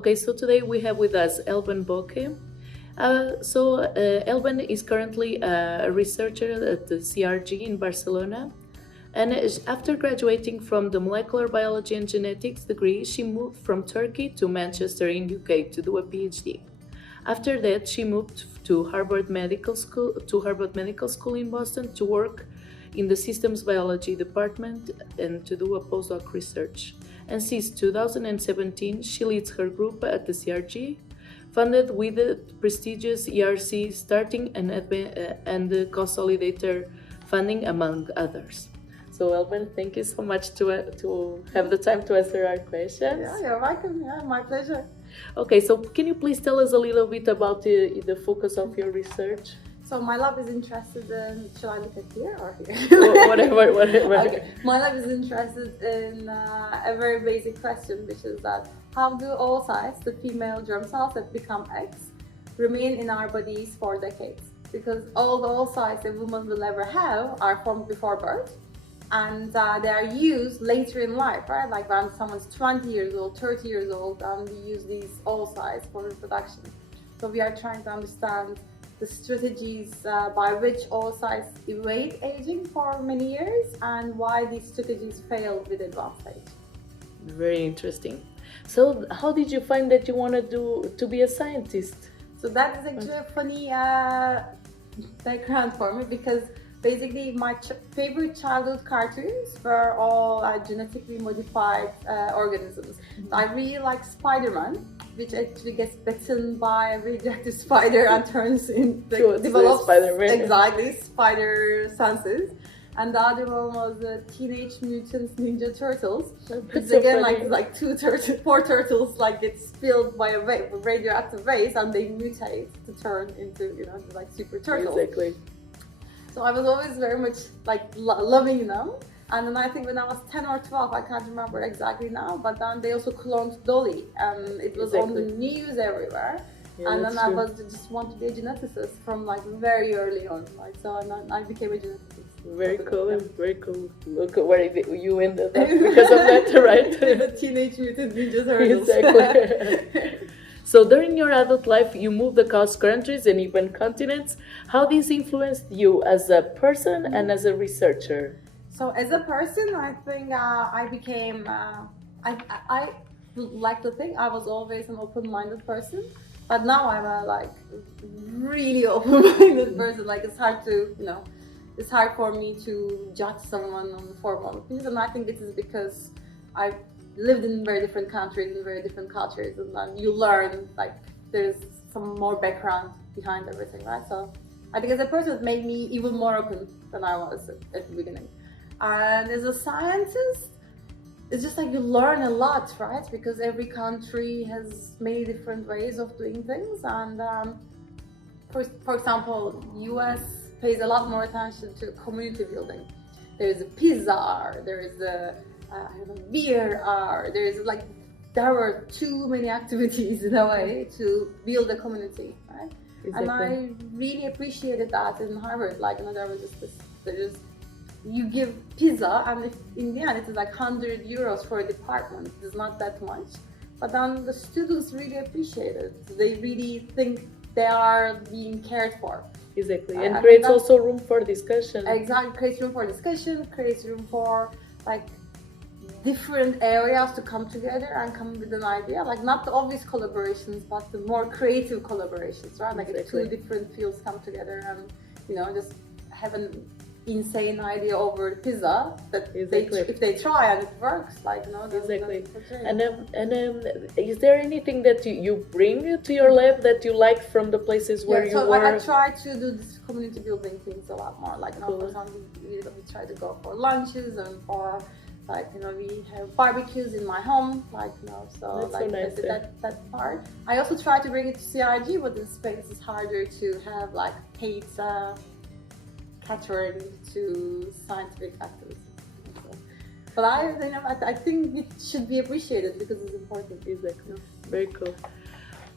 Okay, so today we have with us Elvan Böke. Elvan is currently a researcher at the CRG in Barcelona. And after graduating from the molecular biology and genetics degree, she moved from Turkey to Manchester in UK to do a PhD. After that, she moved to Harvard Medical School in Boston to work in the systems biology department and to do a postdoc research. And since 2017, she leads her group at the CRG, funded with the prestigious ERC starting and the consolidator funding, among others. So, Elvan, thank you so much to have the time to answer our questions. Yeah, you're welcome. Yeah, my pleasure. Okay, so can you please tell us a little bit about the focus of your research? So my lab is interested in, should I look at here or here? whatever. Okay. My lab is interested in a very basic question, which is that how do oocytes, the female germ cells that become eggs, remain in our bodies for decades? Because all the oocytes a woman will ever have are formed before birth, and they are used later in life, right? Like when someone's 20 years old, 30 years old, and we use these oocytes for reproduction. So we are trying to understand the strategies by which oocytes evade aging for many years and why these strategies fail with advanced age. Very interesting. So how did you find that you wanted to be a scientist? So that is actually a funny background for me, because basically my favorite childhood cartoons were all genetically modified organisms. So I really like Spider-Man, which actually gets bitten by a radioactive spider and turns into develops exactly spider senses. And the other one was Teenage Mutant Ninja Turtles, which so again funny. like four turtles like get spilled by a radioactive rays and they mutate to turn into like super turtles. Exactly. So I was always very much like loving them. And then I think when I was 10 or 12, I can't remember exactly now, but then they also cloned Dolly and it was on the news everywhere. Yeah, and then I true. was just want to be a geneticist from like very early on. Like so I became a geneticist. Very cool, very cool. Look at where you ended up because of that, right? The Teenage Mutant Ninja Turtles. Exactly. So during your adult life, you moved across countries and even continents. How this influenced you as a person and as a researcher? So as a person, I think I became, I like to think I was always an open-minded person, but now I'm a like really open-minded person. Like it's hard to, it's hard for me to judge someone on the formal things, and I think this is because I've lived in very different countries and very different cultures, and then you learn like there's some more background behind everything, right? So I think as a person it made me even more open than I was at the beginning. And as a scientist, it's just like you learn a lot, right? Because every country has many different ways of doing things, and for example, US pays a lot more attention to community building. There's a pizza, there's a beer, there were too many activities in a way to build a community, right? Exactly. And I really appreciated that in Harvard. Like, there was just you give pizza, and if, in the end it is like 100 euros for a department. It's not that much, but then the students really appreciate it. They really think they are being cared for. Exactly, and creates also room for discussion. Exactly, creates room for discussion, creates room for like different areas to come together and come with an idea. Like not the obvious collaborations, but the more creative collaborations, right? Like exactly. Two different fields come together and just have an insane idea over pizza that exactly. if they try and it works, exactly. And is there anything that you bring to your lab that you like from the places where you work? I try to do this community building things a lot more. Like cool. For example, we try to go for lunches and for we have barbecues in my home, That's so nice, that part. I also try to bring it to CRG, but in Spain it's harder to have paid catering to scientific activities. But I think it should be appreciated because it's important. Exactly. Very cool.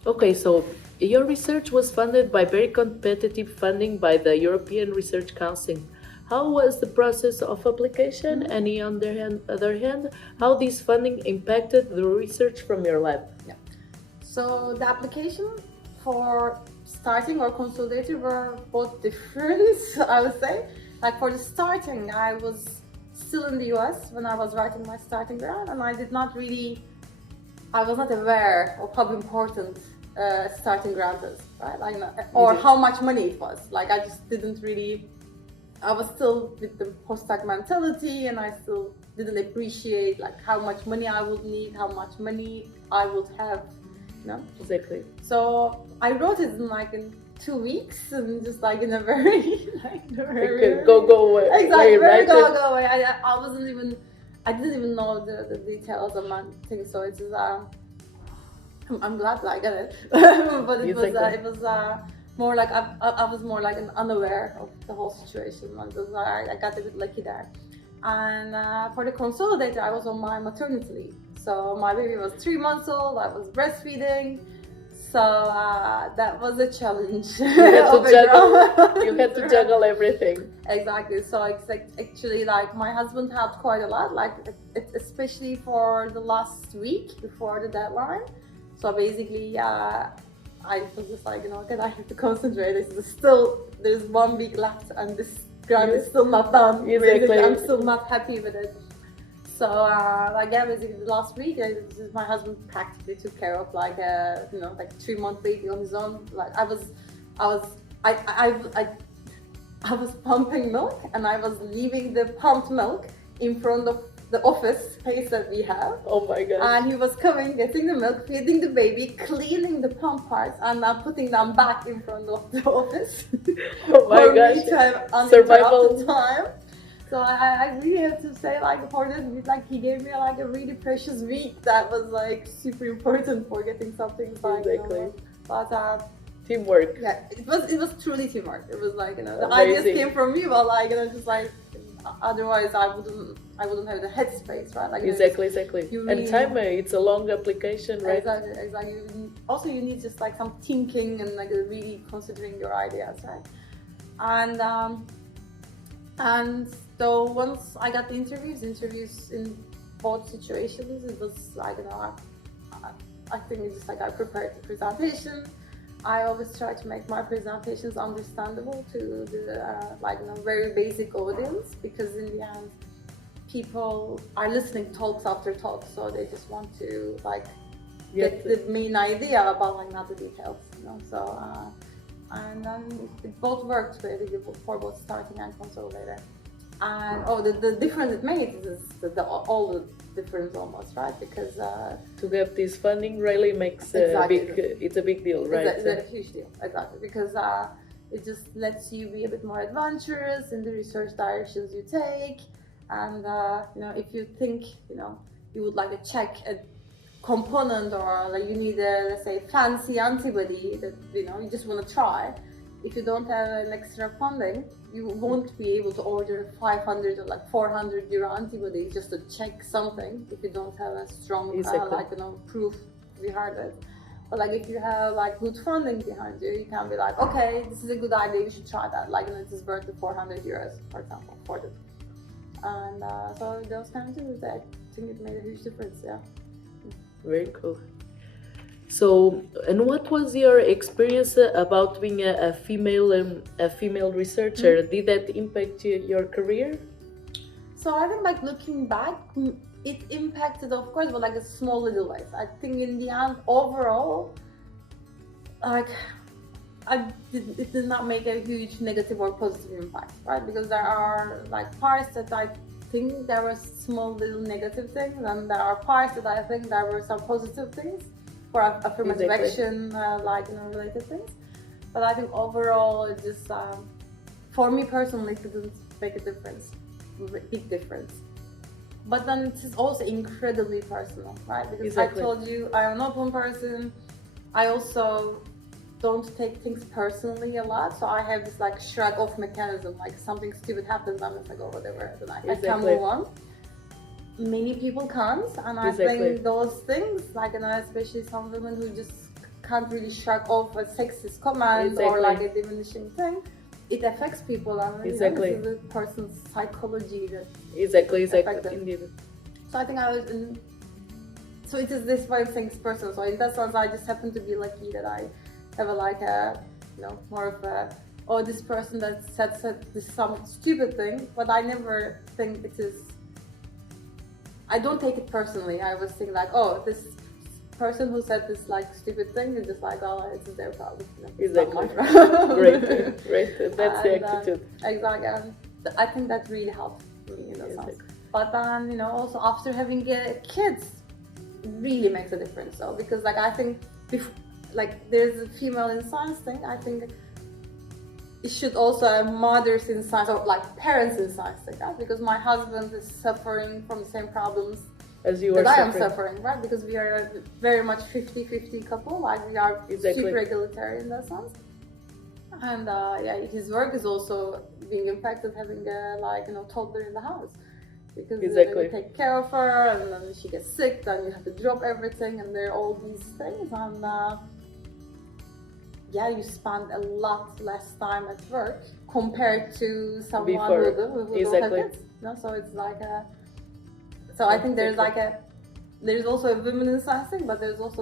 Okay, so your research was funded by very competitive funding by the European Research Council. How was the process of application, and on the other hand, how this funding impacted the research from your lab? Yeah. So the application for starting or consolidating were both different, I would say. Like for the starting, I was still in the US when I was writing my starting grant, and I was not aware of how important starting grant is, right? Like, or how much money it was. Like I just didn't really, I was still with the postdoc mentality, and I still didn't appreciate like how much money I would need, how much money I would have, you know? Exactly. So I wrote it in 2 weeks, and just like in a very go away. Exactly, very go away. I wasn't even, I didn't even know the details of my thing. So it's just, I'm glad that I got it, but it was more like I was more like unaware of the whole situation. I got a bit lucky there. And for the consolidator, I was on my maternity leave. So my baby was 3 months old. I was breastfeeding. So that was a challenge. You had to juggle everything. Exactly. So it's like actually like my husband helped quite a lot, like especially for the last week before the deadline. So basically, I was just like, okay, I have to concentrate. There's 1 week left, and this grant is still not done. Exactly. I'm still not happy with it. So basically the last week, my husband practically took care of like 3-month baby on his own. Like I was pumping milk, and I was leaving the pumped milk in front of the office space that we have. Oh my god. And he was coming, getting the milk, feeding the baby, cleaning the pump parts, and putting them back in front of the office. Oh my gosh. Me to have Survival time. So I really have to say, like, for this week, like, he gave me like a really precious week that was like super important for getting something signed. Exactly. But teamwork. yeah, it was truly teamwork. It was like, the Amazing. ideas came from me, but like, just like, otherwise I wouldn't have the headspace, right? Like, Exactly. You And really, time, it's a long application, right? Exactly. Also, you need just like some thinking and like really considering your ideas, right? And so once I got the interviews in both situations, it was like, I think it's just like I prepared the presentation. I always try to make my presentations understandable to the very basic audience, because in the end, people are listening talks after talks, so they just want to like get the main idea about like not the details, So and then it both worked really for both starting and consolidator. And the difference it made is all the difference almost, right? Because to get this funding really makes it's a big deal, right? It's a huge deal, exactly, because it just lets you be a bit more adventurous in the research directions you take. And if you think you would like to check a component, or like you need a, let's say, fancy antibody that you just want to try, if you don't have an extra funding, you won't be able to order 500 or like 400 euro antibody just to check something if you don't have a strong proof behind it. But like if you have like good funding behind you, you can be like, okay, this is a good idea, we should try that. Like, it is worth the 400 euros, for example, for this. And so those kind of things, I think it made a huge difference. Yeah. Very cool. So, and what was your experience about being a female researcher? Mm-hmm. Did that impact your career? So I think, like, looking back, it impacted, of course, but like a small little ways. I think in the end, overall, like, it did not make a huge negative or positive impact, right? Because there are like parts that I think there were small little negative things, and there are parts that I think there were some positive things for affirmative action, related things. But I think overall, it just, for me personally, it didn't make a difference, big difference. But then it is also incredibly personal, right? Because I told you, I'm an open person. I also don't take things personally a lot, so I have this like shrug off mechanism. Like something stupid happens, I'm just like, oh, whatever, then I can move on. Many people can't, and I think those things, like, especially some women who just can't really shrug off a sexist comment or like a diminishing thing, it affects people, and this is a person's psychology that exactly indeed. So I think I was so it is this way of things person. So in that sense, I just happen to be lucky that I have more of a, oh, this person that said this some stupid thing, but I never think it is. I don't take it personally. I always think like, oh, this person who said this like stupid thing is just like, oh, it's their problem. Exactly. Great. That's the attitude. Exactly. And I think that really helped me in that sense. But then, also after having kids, really makes a difference. So because I think, there's a female in science thing. I think it should also have mothers in science or parents in science thing, right? Because my husband is suffering from the same problems as you are that I am suffering, right? Because we are a very much 50-50 couple. We are super egalitarian in that sense. And his work is also being impacted having a toddler in the house. Because you take care of her, and then she gets sick, then you have to drop everything, and there are all these things. And you spend a lot less time at work compared to someone who don't have kids. So it's so I think there's there's also a women in science thing, but there's also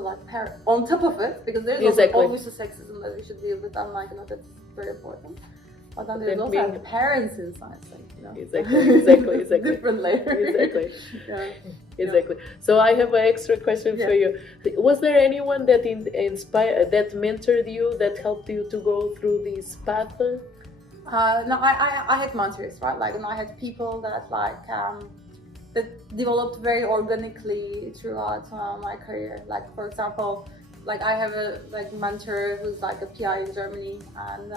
on top of it, because there's also obviously sexism that we should deal with, and that's very important. But then there's also the parents in science thing, Exactly. Different layer. Exactly. So I have an extra question for you. Was there anyone that inspired, that mentored you, that helped you to go through this path? No, I had mentors, right? I had people that that developed very organically throughout my career. For example, I have a mentor who's a PI in Germany, and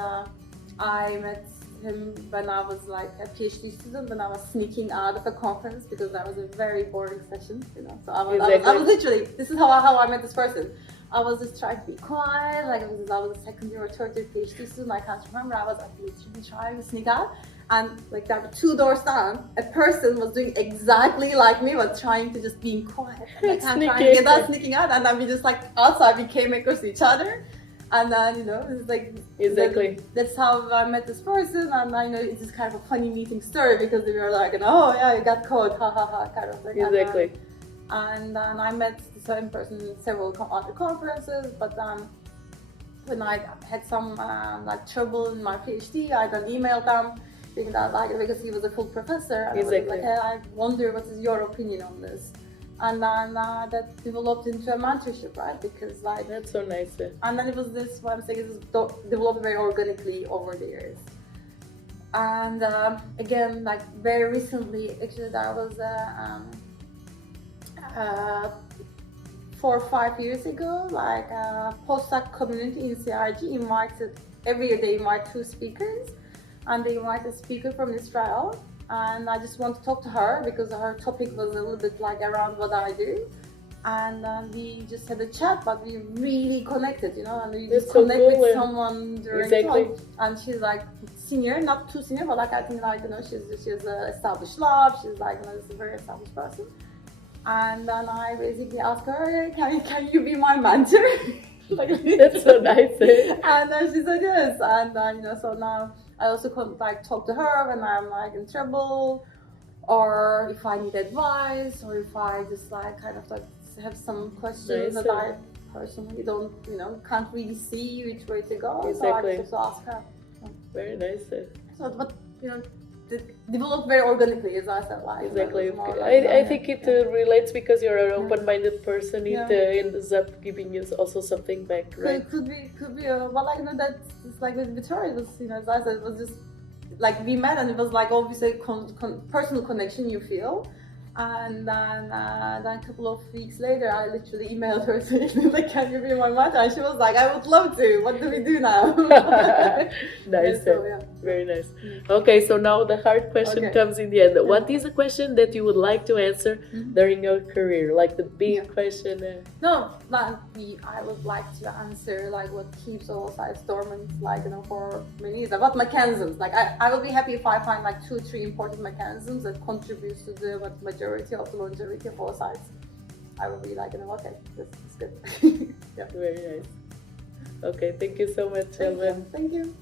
I met him when I was a PhD student, when I was sneaking out of a conference because that was a very boring session, So I was literally, this is how I met this person. I was just trying to be quiet, because I was a second year or third year PhD student, I can't remember. I was literally trying to sneak out, and there were 2 doors down, a person was doing exactly like me, but trying to just being quiet. And trying to get out, sneaking out, and then we just outside we came across each other. And then, it's that's how I met this person, and I know it's just kind of a funny meeting story because we were oh yeah, you got caught, ha ha ha, kind of thing. Exactly. And then I met the same person in several other conferences, but when I had some trouble in my PhD, I then emailed them, thinking that because he was a full professor, and I was hey, I wonder what is your opinion on this. And then that developed into a mentorship, right? Because that's so nice. And then it was this, what I'm saying is developed very organically over the years. And again, very recently, actually, that was 4 or 5 years ago, a postdoc community in CRG invited, every year they invite 2 speakers, and they invite a speaker from Israel. And I just want to talk to her because her topic was a little bit around what I do. And we just had a chat, but we really connected, and we just connect with someone during talk. And she's senior, not too senior, but I think she's an established lab. She's she's a very established person. And then I basically asked her, can you be my mentor? That's so nice. And she said yes. And so now I also talk to her when I'm in trouble, or if I need advice, or if I just have some questions that I personally don't can't really see which way to go. So I just ask her. Very nice. So but developed very organically, as I said. Exactly. I think it relates because you're an open-minded person. It ends up giving you also something back, right? Could be. Well, that's just with Victoria. It was, as I said, it was just we met, and it was obviously personal connection you feel. And then a couple of weeks later, I literally emailed her saying, can you be my mentor? And she was I would love to. What do we do now? Nice. Very nice. Okay, so now the hard question comes in the end. What is a question that you would like to answer during your career? The big question? No, I would like to answer what keeps all sides dormant, for many years. About mechanisms. I will be happy if I find 2 or 3 important mechanisms that contribute to the majority of the longevity of all sides. I will be okay, this is good. Very nice. Okay, thank you so much, Elvan. Thank you.